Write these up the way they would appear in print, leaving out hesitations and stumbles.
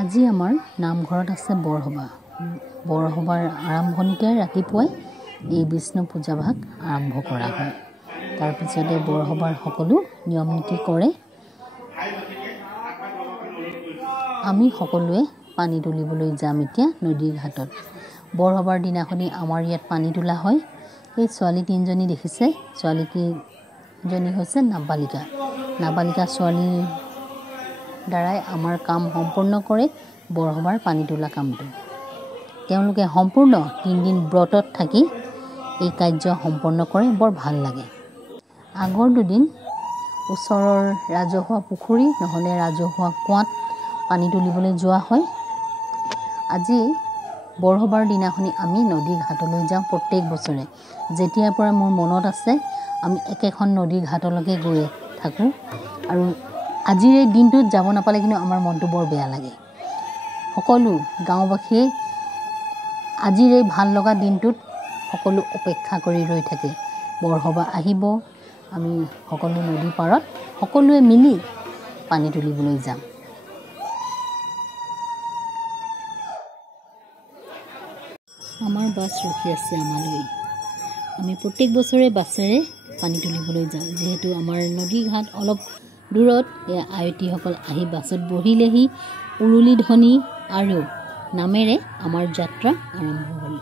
আজি আমাৰ নামঘৰত আছে বৰসভা। বৰসভাৰ আৰম্ভণিতে ৰাতিপুৱাই এই বিষ্ণু পূজাভাগ আৰম্ভ কৰা হয়। তাৰপিছতে বৰসভাৰ সকলো নিয়ম নীতি কৰে। আমি সকলোৱে পানী তুলিবলৈ যাম এতিয়া নদীৰ ঘাটত। বৰসভাৰ দিনাখনি আমাৰ ইয়াত পানী তোলা হয়। এই ছোৱালী তিনিজনী দেখিছে, ছোৱালীকেইজনী হৈছে নাবালিকা। নাবালিকা ছোৱালীৰ দ্বাৰাই আমাৰ কাম সম্পূৰ্ণ কৰে বৰসভাৰ পানী তোলা কামটো। তেওঁলোকে সম্পূৰ্ণ 3 দিন ব্ৰতত থাকি এই কাৰ্য সম্পন্ন কৰে, বৰ ভাল লাগে। আগৰ দুদিন ওচৰৰ ৰাজহুৱা পুখুৰী নহ'লে ৰাজহুৱা কুঁৱাত পানী তুলিবলৈ যোৱা হয়। আজি বৰসভাৰ দিনাখনি আমি নদীৰ ঘাটলৈ যাওঁ প্ৰত্যেক বছৰে। যেতিয়াৰ পৰা মোৰ মনত আছে আমি একেখন নদীৰ ঘাটলৈকে গৈ থাকোঁ আৰু আজিৰ এই দিনটোত যাব নাপালে কিন্তু আমাৰ মনটো বৰ বেয়া লাগে। সকলো গাঁওবাসীয়ে আজিৰ এই ভাল লগা দিনটোত সকলো অপেক্ষা কৰি ৰৈ থাকে। বৰসভা আহিব, আমি সকলো নদী পাৰত সকলোৱে মিলি পানী তুলিবলৈ যাম। আমাৰ বাছ ৰখি আছে আমালৈ। আমি প্ৰত্যেক বছৰে বাছেৰে পানী তুলিবলৈ যাওঁ। যিহেতু আমাৰ নদী ঘাট অলপ দূৰত, আয়তীসকল আহি বাছত বহিলেহি। উৰুলি ধ্বনি আৰু নামেৰে আমাৰ যাত্ৰা আৰম্ভ হ'ল।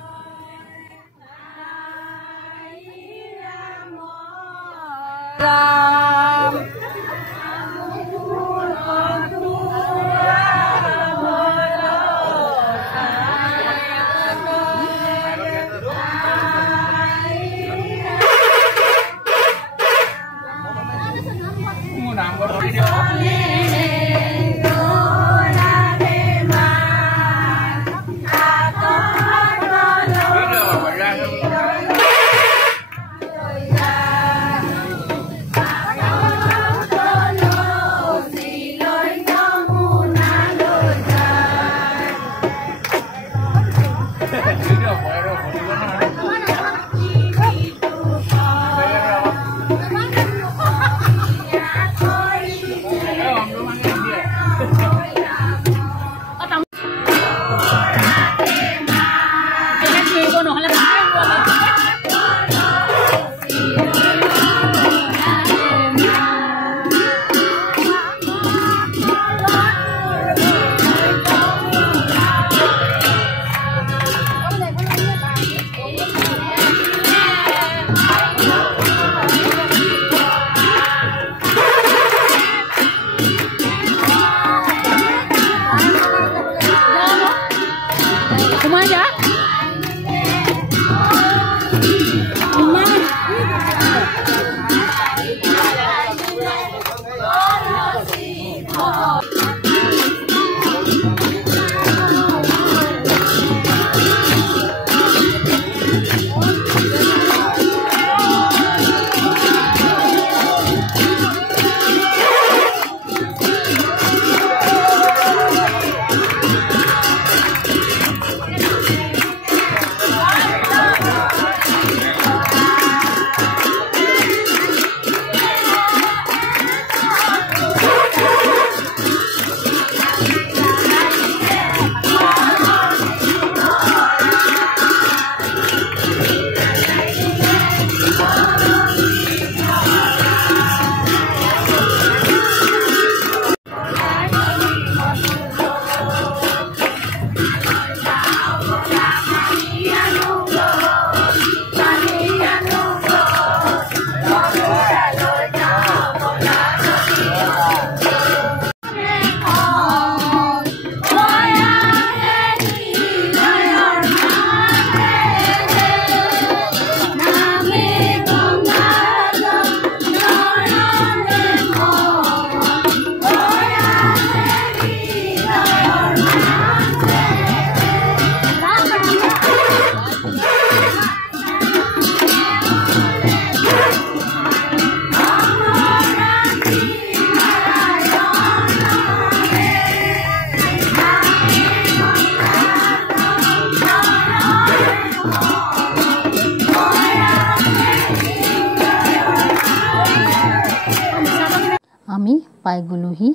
আমি পাই গ'লোহি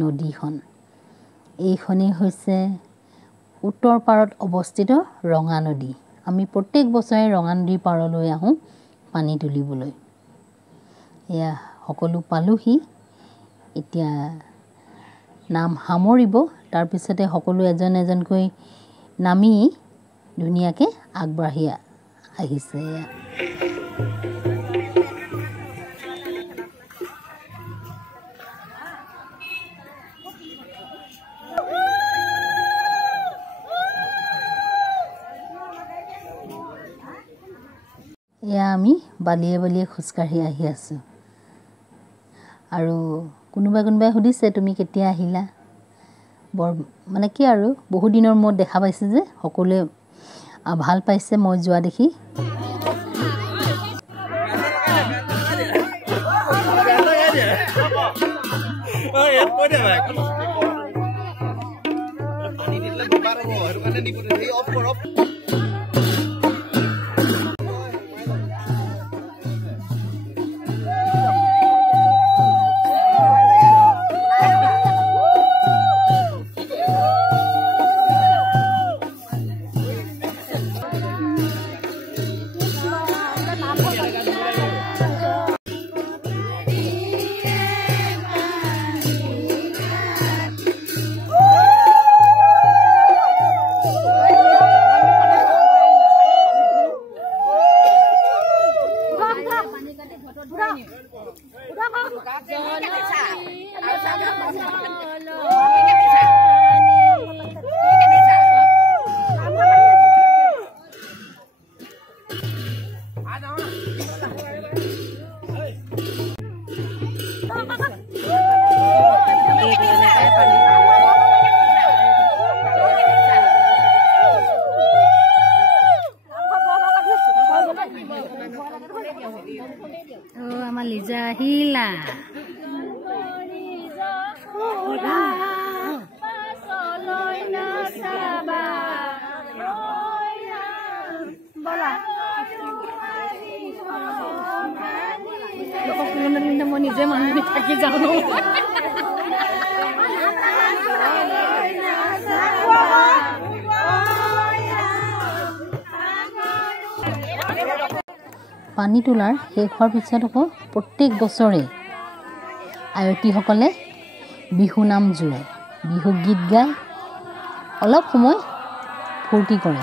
নদীখন। এইখনেই হৈছে উত্তৰ পাৰত অৱস্থিত ৰঙা নদী। আমি প্ৰত্যেক বছৰে ৰঙা নদীৰ পাৰলৈ আহোঁ পানী তুলিবলৈ। এয়া সকলো পালোহি। এতিয়া নাম সামৰিব, তাৰপিছতে সকলো এজন এজনকৈ নামি ধুনীয়াকৈ আগবাঢ়ি আহিছে। এয়া আমি বালিয়ে বালিয়ে খোজকাঢ়ি আহি আছোঁ। আৰু কোনোবাই সুধিছে তুমি কেতিয়া আহিলা? বৰ মানে কি আৰু বহু দিনৰ মূৰত দেখা পাইছে যে সকলোৱে ভাল পাইছে মই যোৱা দেখি। আমাৰ লিজা আহিলা। মই নিজে মানুহ থাকি যাওঁ। পানী তোলাৰ শেষ হোৱাৰ পিছত আকৌ প্ৰত্যেক বছৰে আয়তীসকলে বিহু নাম জোৰে, বিহু গীত গাই অলপ সময় ফূৰ্তি কৰে।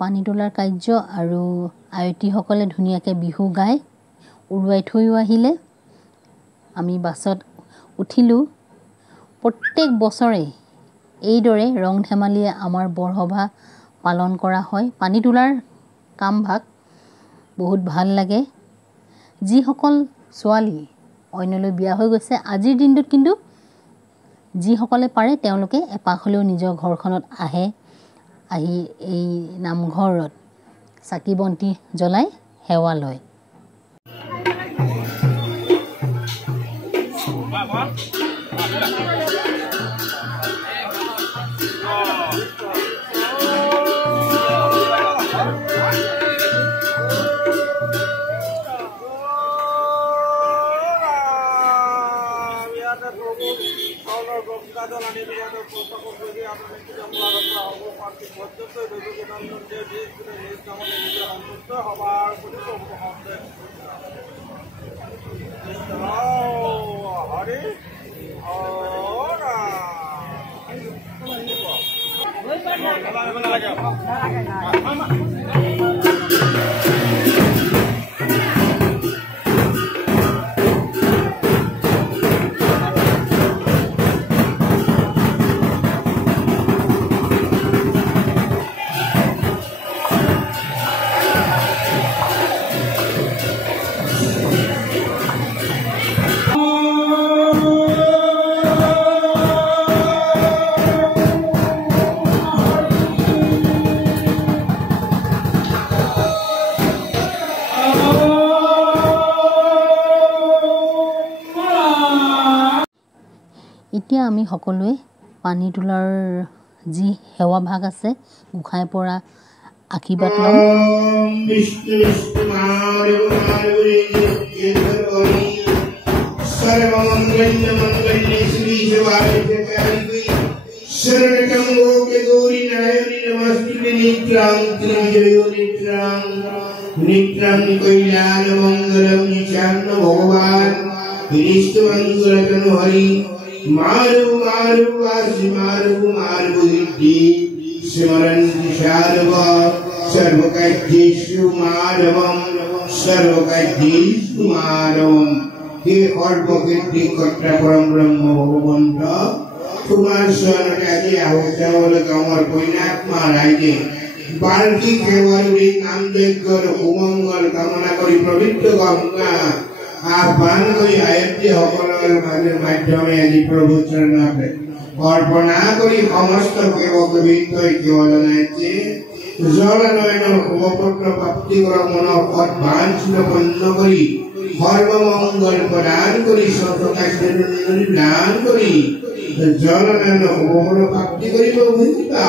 পানী তোলাৰ কাৰ্য আৰু আয়তীসকলে ধুনীয়াকৈ বিহু গাই উৰুৱাই থৈও আহিলে। আমি বাছত উঠিলোঁ। প্ৰত্যেক বছৰে এইদৰে ৰং ধেমালিয়ে আমাৰ বৰসভা পালন কৰা হয়। পানী তোলাৰ কামভাগ বহুত ভাল লাগে। যিসকল ছোৱালী অন্যলৈ বিয়া হৈ গৈছে আজিৰ দিনটোত কিন্তু যিসকলে পাৰে তেওঁলোকে এপাক হ'লেও নিজৰ ঘৰখনত আহে, আহি এই নামঘৰত চাকি বন্তি জ্বলাই সেৱা লয়। এতিয়া আমি সকলোৱে পানী তোলাৰ যি সেৱা ভাগ আছে গোসাঁইৰ পৰা আশীৰ্বাদ ল'ম। मारु मारु वासि मारु मारु इति स्मरण सर्व सर्वकार्येषु माधवं सर्वकार्येषु माधवं हे सर्वकीर्ति कर्ता परम ब्रह्म भगवंत तुम्हार शरणে আজি আহ্বান কামৰ কইনাক মাৰাইছে বালকি কেৱলই নাম যজ্ঞৰ উমংগল কামনা কৰি পবিত্ৰ গংগা আহ্বান কৰি আয়ত্ৰী সকলৰ মাধ্যমে আজি প্ৰভু চৰণত অৰ্পণা কৰি সমস্ত সেৱক বৃন্দই কেৱল জনাইছে জলনয়নৰ শুভপত্ৰ প্ৰাপ্তি কৰা মনৰ পথ বাঞ্ছিত পূৰ্ণ কৰি সৰ্বমংগল প্ৰদান কৰি সৰ্বকাৰ্যৰ দান কৰি জলনয়নৰ শুভপত্ৰ প্ৰাপ্তি কৰিব বুজিবা।